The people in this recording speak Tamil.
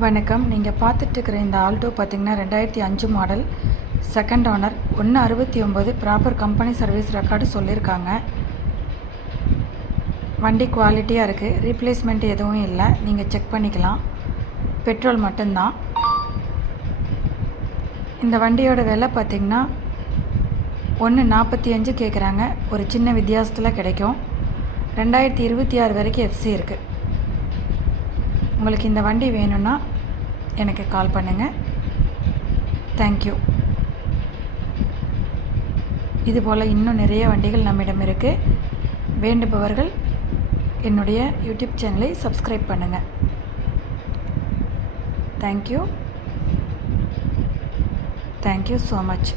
வணக்கம். நீங்கள் பார்த்துட்ருக்கிற இந்த ஆல்டோ பார்த்தீங்கன்னா ரெண்டாயிரத்தி அஞ்சு மாடல். செகண்ட் ஓனர் ஒன்று அறுபத்தி ஒம்பது ப்ராப்பர் கம்பெனி சர்வீஸ் ரெக்கார்டு சொல்லியிருக்காங்க. வண்டி குவாலிட்டியாக இருக்குது ரீப்ளேஸ்மெண்ட் எதுவும் இல்லை. நீங்கள் செக் பண்ணிக்கலாம். பெட்ரோல் மட்டும்தான். இந்த வண்டியோட விலை பார்த்தீங்கன்னா ஒன்று நாற்பத்தி அஞ்சு கேட்குறாங்க ஒரு சின்ன வித்தியாசத்தில் கிடைக்கும். ரெண்டாயிரத்தி இருபத்தி ஆறு வரைக்கும் எஃப்சி இருக்குது உங்களுக்கு இந்த வண்டி வேணும்னா எனக்கு கால் பண்ணுங்கள் தேங்க்யூ இதுபோல் இன்னும் நிறைய வண்டிகள் நம்மிடம் இருக்குது வேண்டுபவர்கள் என்னுடைய யூடியூப் சேனலை சப்ஸ்கிரைப் பண்ணுங்கள் தேங்க்யூ தேங்க்யூ ஸோ மச்